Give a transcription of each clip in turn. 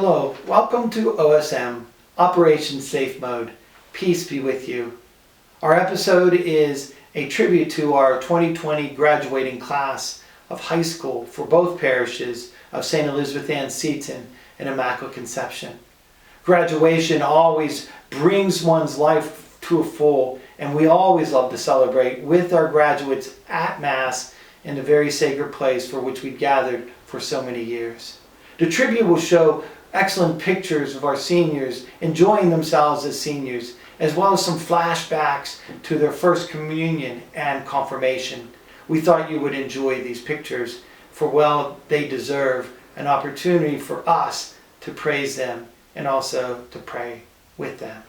Hello, welcome to OSM, Operation Safe Mode. Peace be with you. Our episode is a tribute to our 2020 graduating class of high school for both parishes of St. Elizabeth Ann Seton and Immaculate Conception. Graduation always brings one's life to a full, and we always love to celebrate with our graduates at Mass in the very sacred place for which we gathered for so many years. The tribute will show excellent pictures of our seniors enjoying themselves as seniors, as well as some flashbacks to their first communion and confirmation. We thought you would enjoy these pictures, for well, they deserve an opportunity for us to praise them and also to pray with them.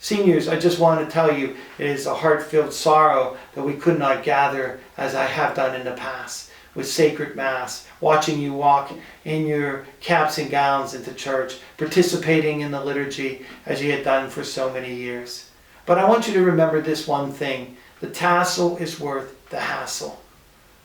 Seniors, I just want to tell you, it is a heart-filled sorrow that we could not gather as I have done in the past, with sacred Mass, watching you walk in your caps and gowns into church, participating in the liturgy as you had done for so many years. But I want you to remember this one thing: the tassel is worth the hassle.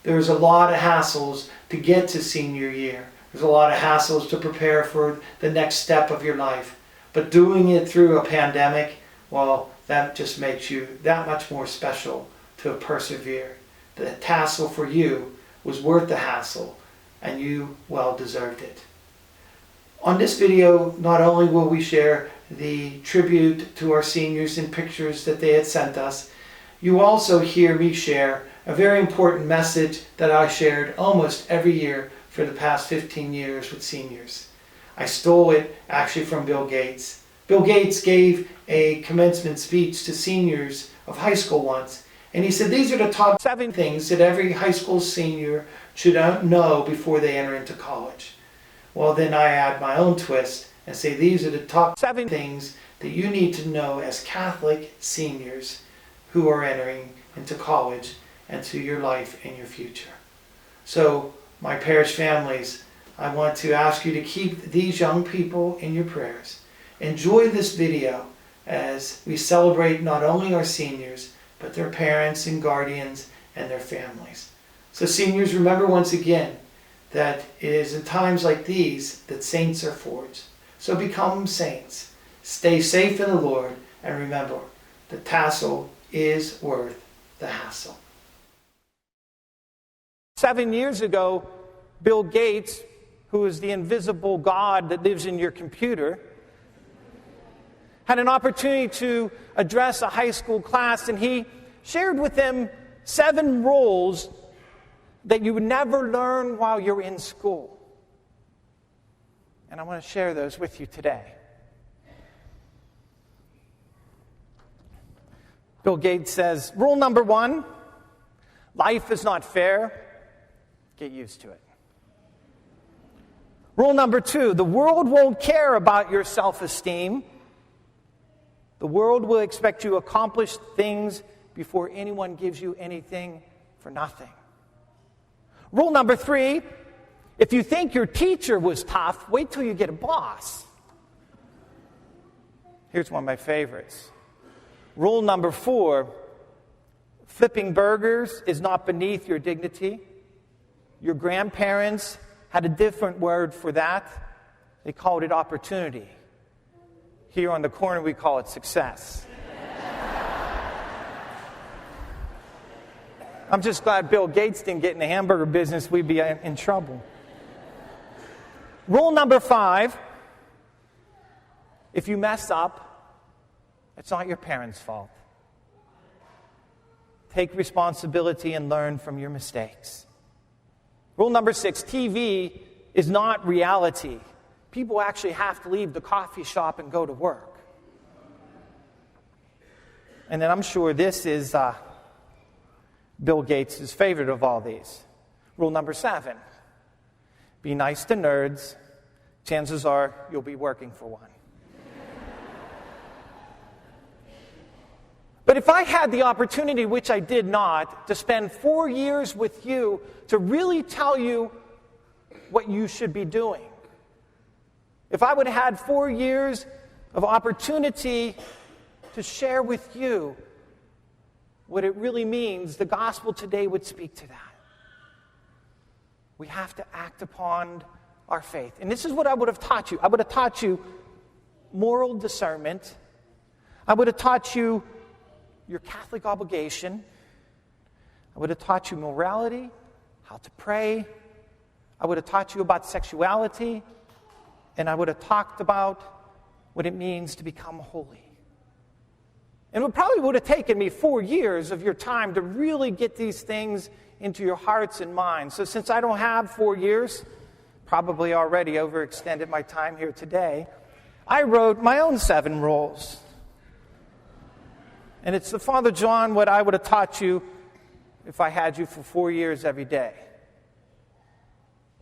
There's a lot of hassles to get to senior year. There's a lot of hassles to prepare for the next step of your life. But doing it through a pandemic, well, that just makes you that much more special to persevere. The tassel for you was worth the hassle, and you well deserved it. On this video, not only will we share the tribute to our seniors in pictures that they had sent us, you also hear me share a very important message that I shared almost every year for the past 15 years with seniors. I stole it actually from Bill Gates. Bill Gates gave a commencement speech to seniors of high school once, and he said these are the top 7 things that every high school senior should know before they enter into college. Well, then I add my own twist and say these are the top 7 things that you need to know as Catholic seniors who are entering into college and to your life and your future. So, my parish families, I want to ask you to keep these young people in your prayers. Enjoy this video as we celebrate not only our seniors, but their parents and guardians and their families. So seniors, remember once again that it is in times like these that saints are forged. So become saints. Stay safe in the Lord, and remember, the tassel is worth the hassle. 7 years ago, Bill Gates, who is the invisible God that lives in your computer, had an opportunity to address a high school class, and he shared with them 7 rules that you would never learn while you're in school. And I want to share those with you today. Bill Gates says, rule number 1, life is not fair. Get used to it. Rule number 2, the world won't care about your self-esteem. The world will expect you to accomplish things before anyone gives you anything for nothing. Rule number 3, if you think your teacher was tough, wait till you get a boss. Here's one of my favorites. Rule number 4, flipping burgers is not beneath your dignity. Your grandparents had a different word for that. They called it opportunity. Here on the corner, we call it success. I'm just glad Bill Gates didn't get in the hamburger business. We'd be in trouble. Rule number 5, if you mess up, it's not your parents' fault. Take responsibility and learn from your mistakes. Rule number 6, TV is not reality. People actually have to leave the coffee shop and go to work. And then I'm sure this is Bill Gates' favorite of all these. Rule number 7, be nice to nerds. Chances are you'll be working for one. But if I had the opportunity, which I did not, to spend 4 years with you to really tell you what you should be doing, if I would have had 4 years of opportunity to share with you what it really means, the gospel today would speak to that. We have to act upon our faith. And this is what I would have taught you. I would have taught you moral discernment. I would have taught you your Catholic obligation. I would have taught you morality, how to pray. I would have taught you about sexuality. And I would have talked about what it means to become holy. And it probably would have taken me 4 years of your time to really get these things into your hearts and minds. So since I don't have 4 years, probably already overextended my time here today, I wrote my own 7 rules. And it's the Father John, what I would have taught you if I had you for 4 years every day.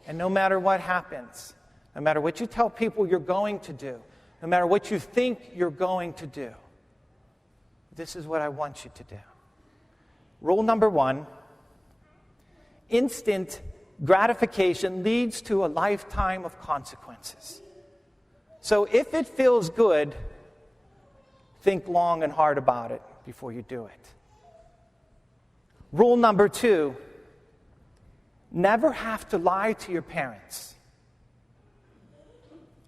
And no matter what happens, no matter what you tell people you're going to do, no matter what you think you're going to do, this is what I want you to do. Rule number 1, instant gratification leads to a lifetime of consequences. So if it feels good, think long and hard about it before you do it. Rule number 2, never have to lie to your parents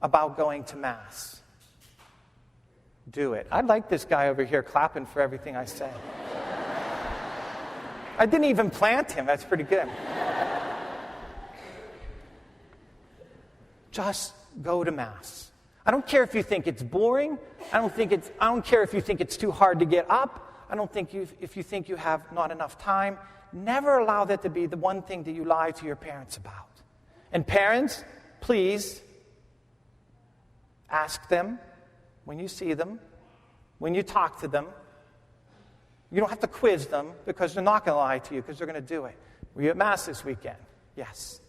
about going to Mass. Do it. I like this guy over here clapping for everything I say. I didn't even plant him. That's pretty good. Just go to Mass. I don't care if you think it's boring. I don't care if you think it's too hard to get up. I don't think if you think you have not enough time. Never allow that to be the one thing that you lie to your parents about. And parents, please ask them when you see them, when you talk to them. You don't have to quiz them because they're not going to lie to you because they're going to do it. Were you at Mass this weekend? Yes.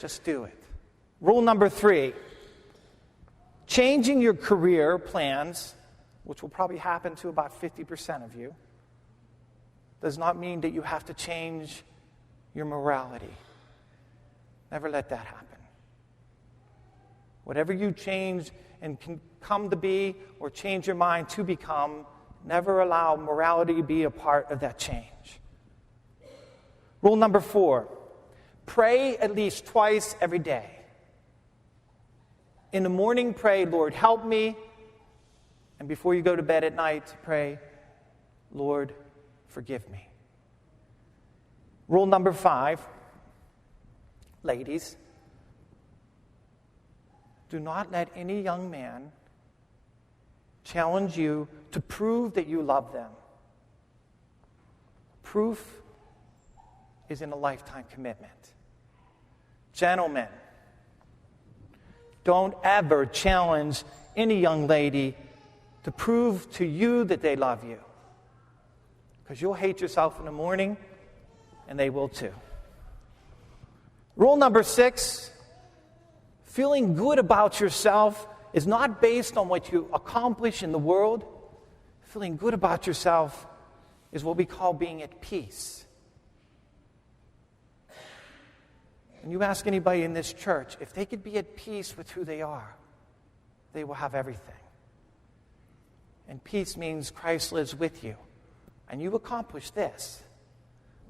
Just do it. Rule number 3, changing your career plans, which will probably happen to about 50% of you, does not mean that you have to change your morality. Never let that happen. Whatever you change and can come to be or change your mind to become, never allow morality to be a part of that change. Rule number 4, pray at least twice every day. In the morning, pray, Lord, help me. And before you go to bed at night, pray, Lord, forgive me. Rule number 5, ladies, do not let any young man challenge you to prove that you love them. Proof is in a lifetime commitment. Gentlemen, don't ever challenge any young lady to prove to you that they love you. Because you'll hate yourself in the morning, and they will too. Rule number 6, feeling good about yourself is not based on what you accomplish in the world. Feeling good about yourself is what we call being at peace. When you ask anybody in this church, if they could be at peace with who they are, they will have everything. And peace means Christ lives with you. And you accomplish this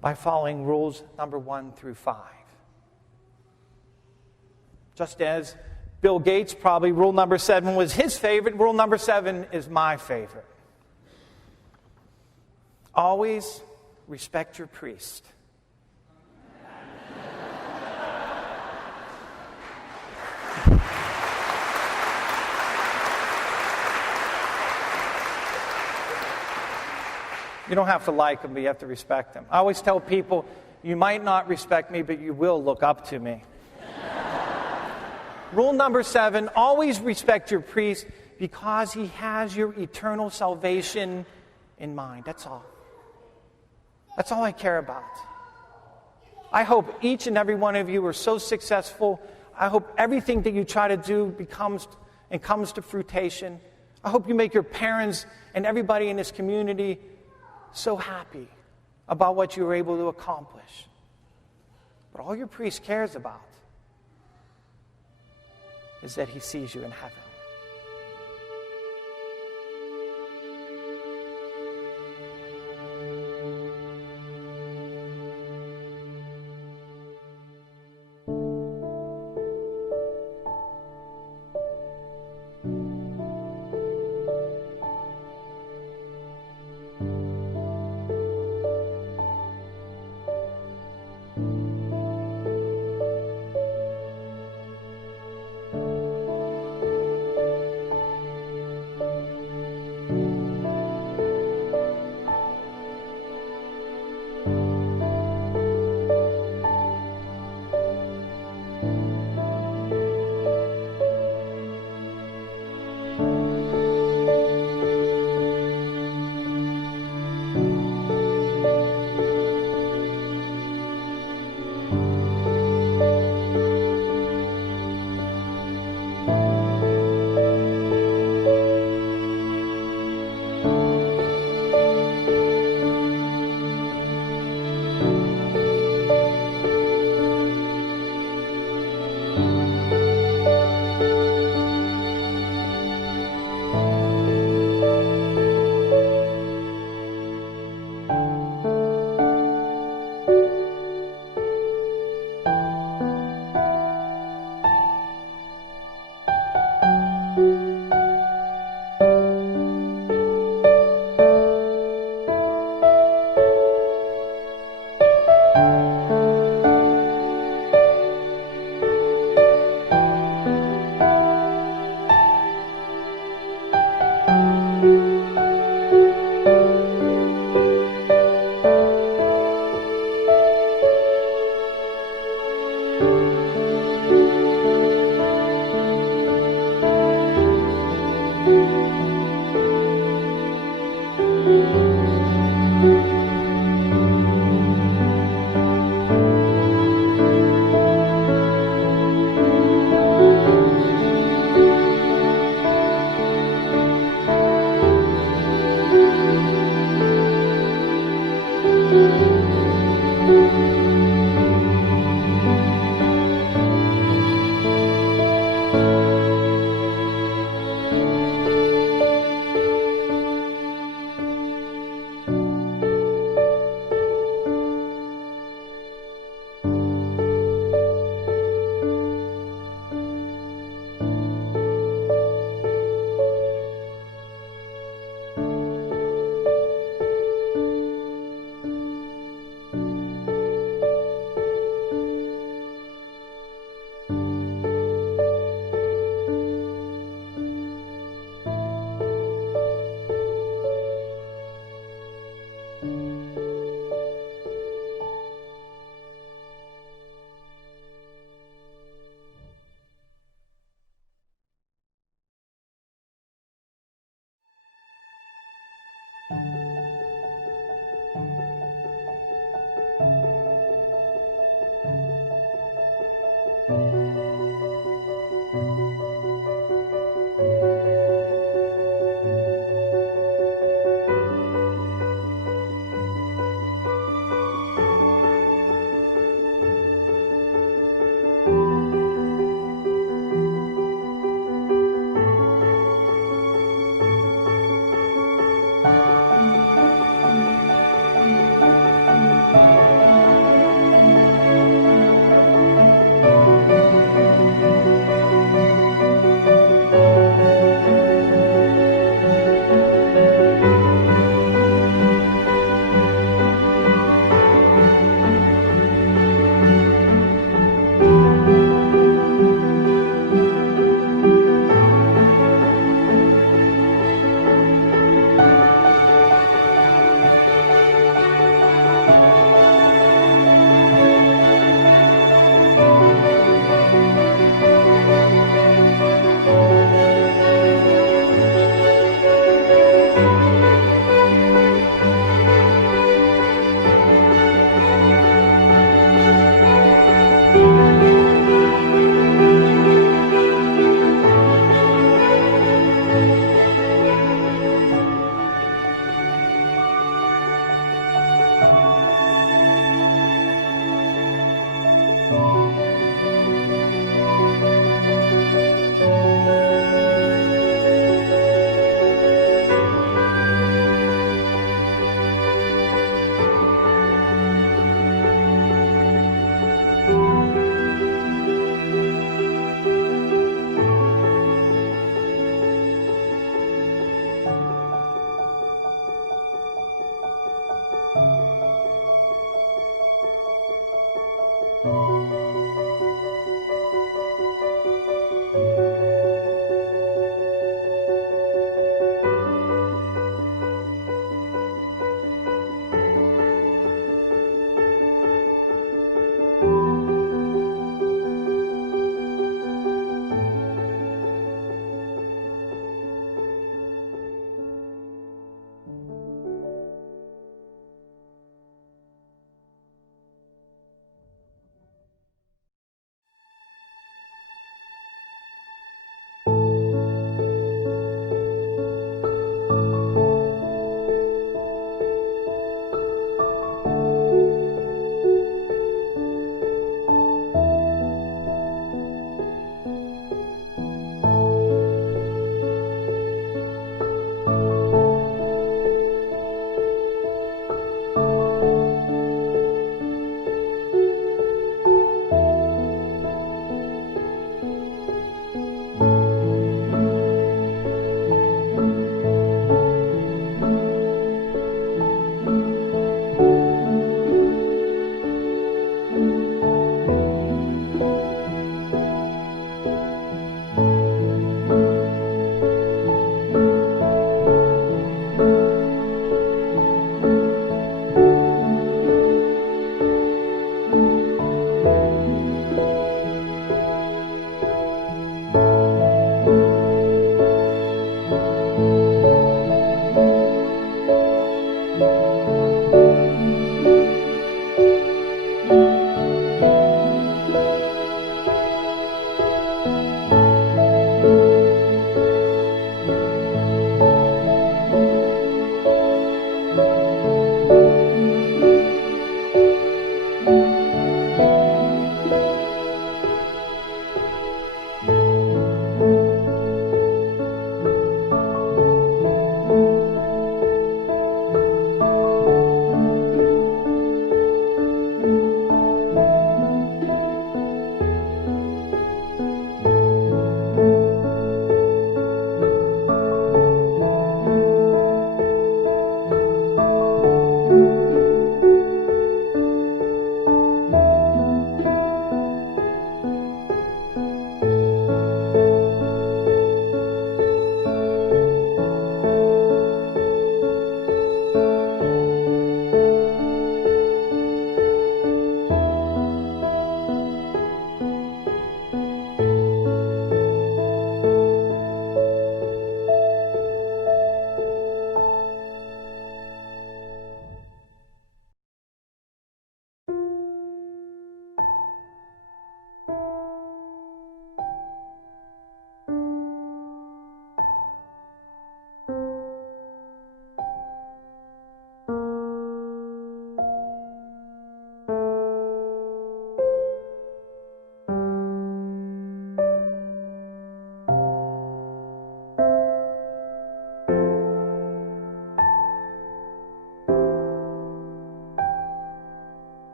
by following rules number 1 through 5. Just as Bill Gates, probably rule number 7 was his favorite, rule number 7 is my favorite. Always respect your priest. You don't have to like them, but you have to respect them. I always tell people, you might not respect me, but you will look up to me. Rule number 7, always respect your priest because he has your eternal salvation in mind. That's all. That's all I care about. I hope each and every one of you are so successful. I hope everything that you try to do comes to fruition. I hope you make your parents and everybody in this community so happy about what you were able to accomplish. But all your priest cares about is that he sees you in heaven.